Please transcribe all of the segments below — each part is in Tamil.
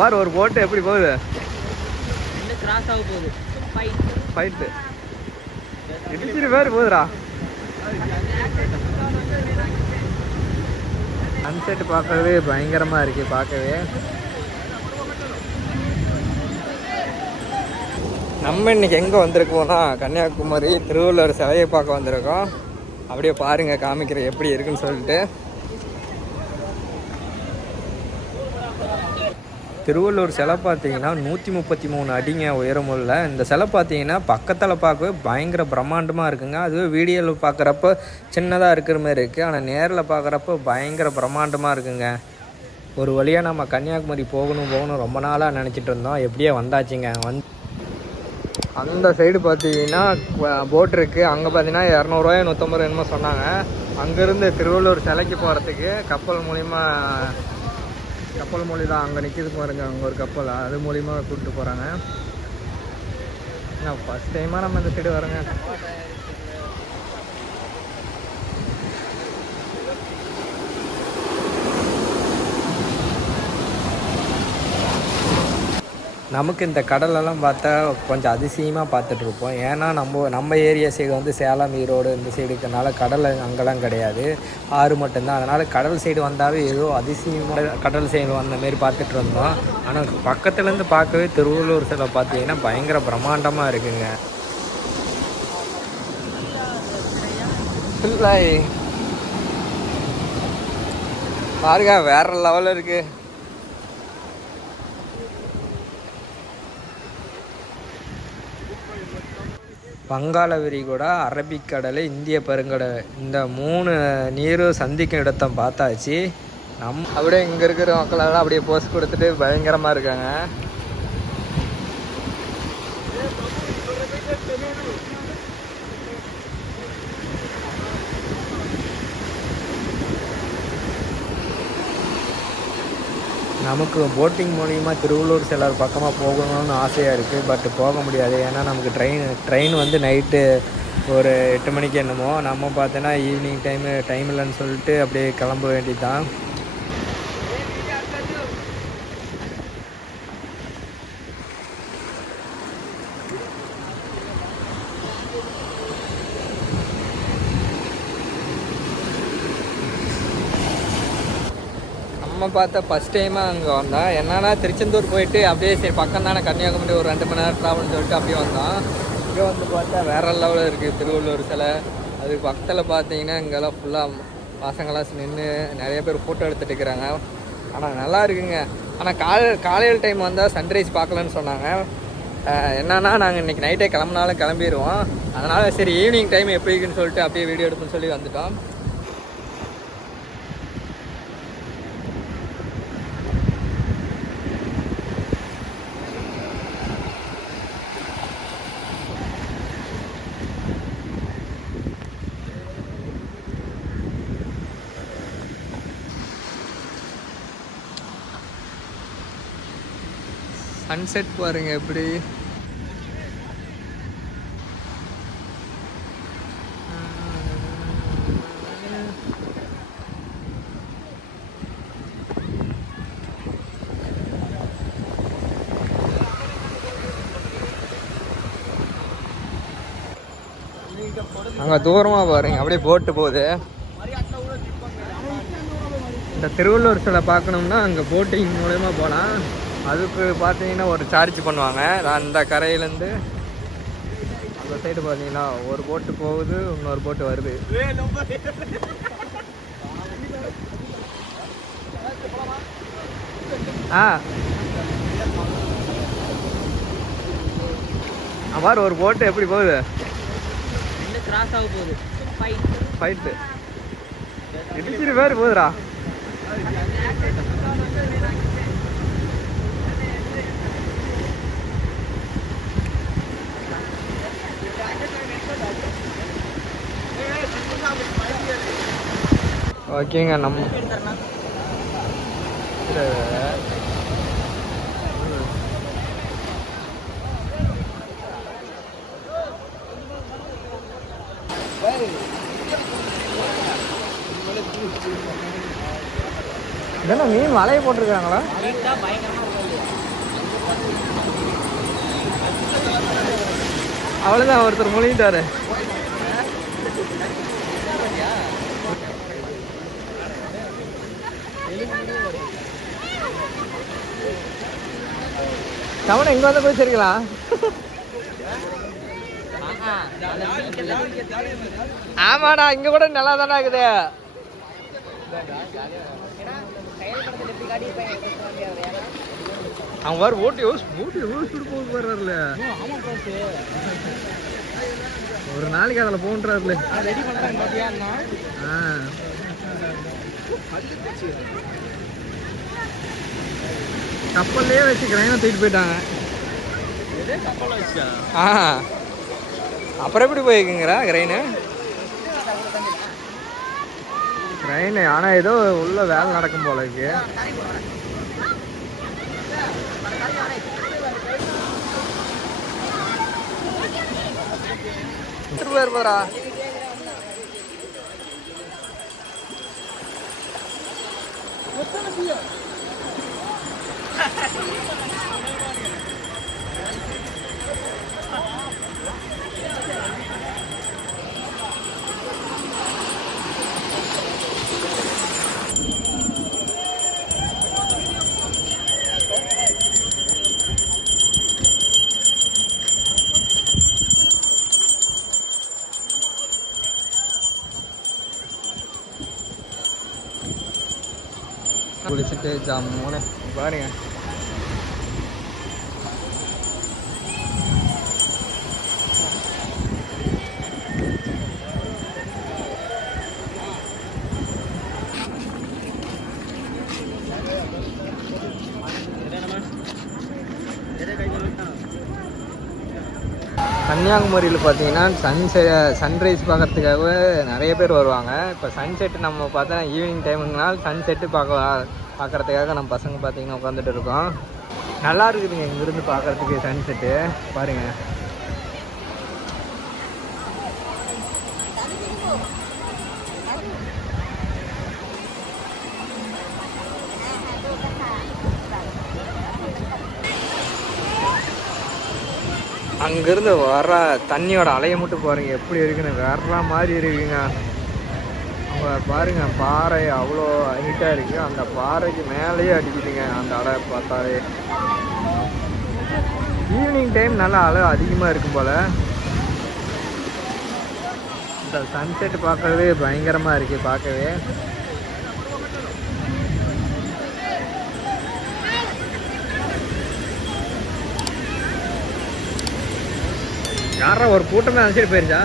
பாரு ஒரு போட்டு எப்படி போகுது, கிராஸ் ஆக போகுது. ஃபைட்டு இடிச்சிட்டு பேர் போகுதுடா. சன்செட் பார்க்கவே பயங்கரமாக இருக்குது. பார்க்கவே நம்ம இன்னைக்கு எங்கே வந்திருக்கோம்னா கன்னியாகுமரி திருவள்ளுவர் சிலையை பார்க்க வந்திருக்கோம். அப்படியே பாருங்கள், காமிக்கிற எப்படி இருக்குன்னு சொல்லிட்டு. திருவள்ளுவர் சிலை பார்த்தீங்கன்னா 133 அடிங்க உயரமுள்ள இந்த சிலை பார்த்தீங்கன்னா பக்கத்தில் பார்க்கவே பயங்கர பிரம்மாண்டமாக இருக்குங்க. அதுவே வீடியோவில் பார்க்குறப்ப சின்னதாக இருக்கிற மாதிரி இருக்குது, ஆனால் நேரில் பார்க்குறப்ப பயங்கர பிரம்மாண்டமாக இருக்குங்க. ஒரு வழியாக நம்ம கன்னியாகுமரி போகணும் ரொம்ப நாளாக நினச்சிட்டு இருந்தோம். எப்படியே வந்தாச்சுங்க. அந்த சைடு பார்த்தீங்கன்னா போட் இருக்குது. அங்கே பார்த்தீங்கன்னா 200 150 என்னமோ சொன்னாங்க. அங்கேருந்து திருவள்ளுவர் சிலைக்கு போகிறதுக்கு கப்பல் மூலி தான் அங்கே நிற்கிது பாருங்க. அங்கே ஒரு கப்பல், அது மூலிமா கூப்பிட்டு போகிறாங்க. நான் ஃபஸ்ட் டைமாக நம்ம இந்த சைடு வரோங்க. நமக்கு இந்த கடலெல்லாம் பார்த்தா கொஞ்சம் அதிசயமாக பார்த்துட்ருப்போம். ஏன்னா நம்ம ஏரியா சைடு வந்து சேலம், ஈரோடு இந்த சைடு இருக்கிறனால கடல் அங்கெல்லாம் கிடையாது, ஆறு மட்டும்தான். அதனால் கடல் சைடு வந்தாவே ஏதோ அதிசயமாக கடல் சைடு வந்த மாரி பார்த்துட்டு இருந்தோம். ஆனால் பக்கத்துலேருந்து பார்க்கவே திருவள்ளுவர் சிலை பார்த்தீங்கன்னா பயங்கர பிரம்மாண்டமாக இருக்குங்க. பாருங்க, வேற லெவலில் இருக்குது. வங்காள விரிகுடா, அரபிக்கடல், இந்திய பெருங்கடல், இந்த 3 நீரும் சந்திக்கும் இடத்தை பார்த்தாச்சு. அப்படியே இங்கே இருக்கிற மக்களெல்லாம் அப்படியே போஸ்ட் கொடுத்துட்டு பயங்கரமாக இருக்காங்க. நமக்கு போட்டிங் மூலிமா திருவள்ளுவர் சிலை பக்கமாக போகணும்னு ஆசையாக இருக்குது. பட் போக முடியாது. ஏன்னா நமக்கு ட்ரெயின் வந்து நைட்டு ஒரு 8 மணிக்கு என்னமோ. நம்ம பார்த்தோன்னா ஈவினிங் டைம் இல்லைன்னு சொல்லிட்டு அப்படியே கிளம்ப வேண்டியது தான். நம்ம பார்த்தா ஃபஸ்ட் டைமாக அங்கே வந்தோம். என்னன்னா திருச்செந்தூர் போயிட்டு அப்படியே சரி பக்கம் தானே கன்னியாகுமரி ஒரு 2 மணி நேரம் ட்ராவல்னு சொல்லிட்டு அப்படியே வந்தோம். இங்கே வந்து பார்த்தா வேறு லெவலில் இருக்குது திருவள்ளுவர் சிலை. அதுக்கு பக்கத்தில் பார்த்தீங்கன்னா இங்கெல்லாம் ஃபுல்லாக பசங்களாம் நின்று நிறைய பேர் ஃபோட்டோ எடுத்துகிட்டு இருக்கிறாங்க. ஆனால் நல்லா இருக்குங்க. ஆனால் காலையில் டைம் வந்தால் சன்ரைஸ் பார்க்கலன்னு சொன்னாங்க. என்னன்னா நாங்கள் இன்றைக்கி நைட்டே கிளம்புனாலும் கிளம்பிடுவோம். அதனால் சரி ஈவினிங் டைம் எப்படி இருக்குன்னு சொல்லிட்டு அப்படியே வீடியோ எடுப்புன்னு சொல்லி வந்துட்டோம். சன்செட் பாருங்க எப்படி. அங்கே தூரமாக பாருங்க அப்படியே போட்டு போகுது. இந்த திருவள்ளுவர் சிலை பார்க்கணும்னா அங்கே போட்டிங் மூலயமா போகலாம். அதுக்கு பார்த்தீங்கன்னா ஒரு சார்ஜ் பண்ணுவாங்க. அந்த கரையிலேருந்து அந்த சைடு பார்த்தீங்கன்னா ஒரு போட்டு போகுது, இன்னொரு போட்டு வருது. பாரு ஒரு போட்டு எப்படி போகுது, கிராஸ் ஆக போகுது. ஃபைட்டு இடிச்சிட்டு பேர் போகுதுடா. ஓகேங்க, நம்ம இதெல்லாம் மீன் வலையை போட்டிருக்காங்களா? அவ்வளோதான், ஒருத்தர் முழுங்கிட்டாரு. தவணை இங்கே வந்து போயிச்சிருக்கலாம். ஆமாடா, இங்க கூட நல்லா தானே இருக்குது. அவன் வேறு ஓட்டி போடுறாருல. ஒரு நாளைக்கு அதில் போன்றாருல. கப்பல்லையே வச்சுக்கிறேன், தூக்கிட்டு போயிட்டாங்க. அப்புறம் எப்படி போயிருக்குங்கிறா கிரைனு? கிரைனு ஆனால் ஏதோ உள்ள வேலை நடக்கும் போல இருக்கு. இருப்பாரா? குளிச்சுட்டு ஜாமுன்னு பாருங்க. கன்னியாகுமரியில் பார்த்தீங்கன்னா சன்ரைஸ் பார்க்கறதுக்காகவே நிறைய பேர் வருவாங்க. இப்போ சன்செட்டு நம்ம பார்த்தா ஈவினிங் டைமுங்கனால் சன்செட்டு பார்க்குறதுக்காக நம்ம பசங்க பார்த்தீங்கன்னா உட்காந்துட்டு இருக்கோம். நல்லா இருக்குதுங்க இங்கேருந்து பார்க்குறதுக்கு சன்செட்டு பாருங்கள். அங்கேருந்து வர தண்ணியோட அலையை மட்டும் பாருங்கள் எப்படி இருக்குன்னு, வேற மாதிரி இருக்குங்க. அவங்க பாருங்க, பாறை அவ்வளோ ஹைட்டாக இருக்குது. அந்த பாறைக்கு மேலேயே அடிக்குதுங்க அந்த அலை பார்த்தாலே. ஈவினிங் டைம் நல்லா அலை அதிகமாக இருக்கும் போல். இந்த சன்செட் பார்க்கறதே பயங்கரமாக இருக்குது பார்க்கவே. யாரா ஒரு கூட்டமே அனுப்பிச்சிட்டு போயிருச்சா?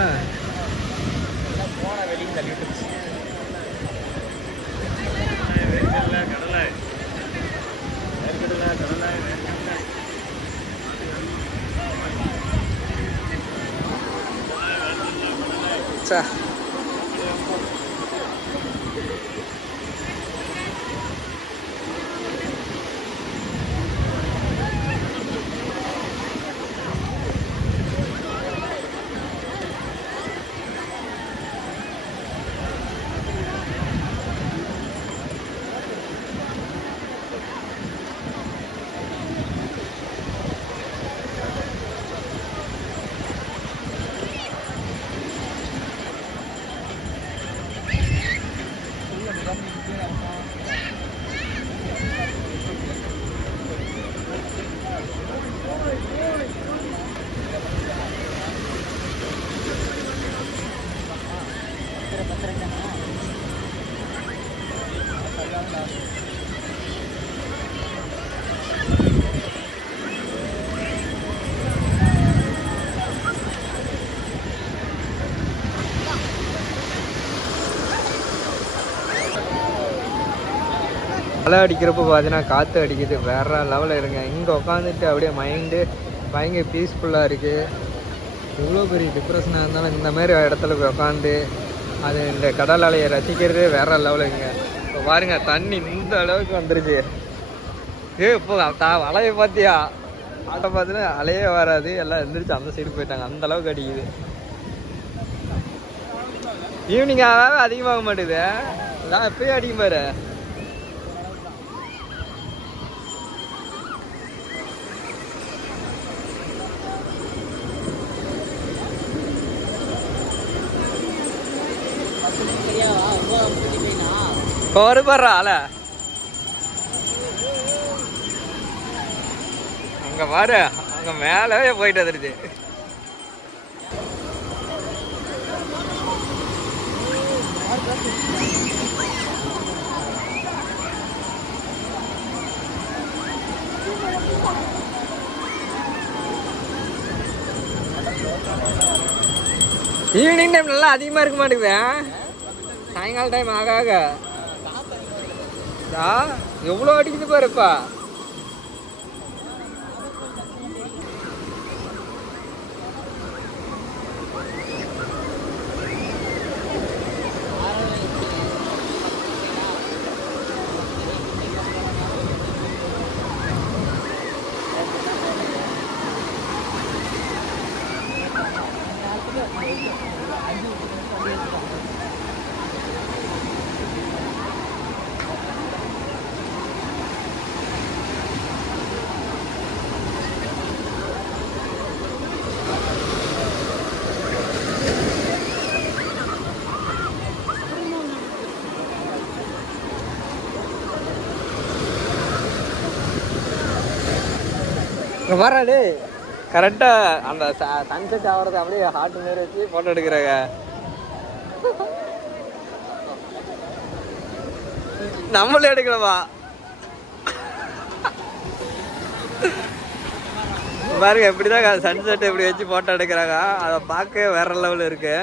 அலை அடிக்கிறப்ப பார்த்தீங்கன்னா காற்று அடிக்குது, வேற லெவலில் இருங்க. இங்கே உட்காந்துட்டு அப்படியே மைண்டு பயங்கர பீஸ்ஃபுல்லாக இருக்குது. எவ்வளோ பெரிய டிப்ரெஷனாக இருந்தாலும் இந்த மாதிரி இடத்துல போய் உட்காந்து அது இந்த கடல் அலையை ரசிக்கிறதே வேற லெவலுங்க. இப்போ பாருங்க, தண்ணி இந்த அளவுக்கு வந்துருச்சு. இப்போ அலையை பார்த்தியா? அதை பார்த்தீங்கன்னா அலையே வராது, எல்லாம் எழுந்திரிச்சு அந்த சைடு போயிட்டாங்க. அந்த அளவுக்கு அடிக்குது. ஈவினிங் அதிகமாக மாட்டேது, நான் எப்பயும் அடிக்கும் பாரு. சரியாவா 9:55 ஒரு படுற ஆள அங்க பாரு, அங்க மேலே போயிட்டு வந்துருச்சு. ஈவினிங் டைம் நல்லா அதிகமாக இருக்க மாட்டேங்குது. சாயங்கால டைம் ஆக ஆக எவ்வளோ அடிக்குது பாருப்பா. இங்கே வராது கரெக்டாக அந்த சன்செட் ஆகிறது அப்படியே ஹார்ட் மாரி வச்சு ஃபோட்டோ எடுக்கிறாங்க. நம்மளே எடுக்கலாமா பாருங்க, எப்படிதான் சன்செட் எப்படி வச்சு ஃபோட்டோ எடுக்கிறாங்க. அதை பார்க்க வேற லெவலில் இருக்கு.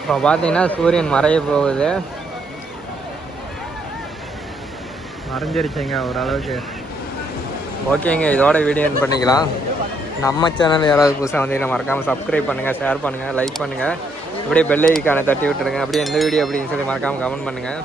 இப்போ பார்த்தீங்கன்னா சூரியன் மறைய போகுது. மறைஞ்சிருச்சுங்க ஓரளவுக்கு. ஓகேங்க, இதோட வீடியோ என் பண்ணிக்கலாம். நம்ம சேனல் யாராவது புதுசாக வந்தீங்கன்னா மறக்காமல் சப்ஸ்கிரைப் பண்ணுங்கள், ஷேர் பண்ணுங்கள், லைக் பண்ணுங்கள். அப்படியே பெல் ஐக்கானை தட்டி விட்டுருங்க. அப்படியே எந்த வீடியோ அப்படின்னு சொல்லி மறக்காமல் கமெண்ட் பண்ணுங்கள்.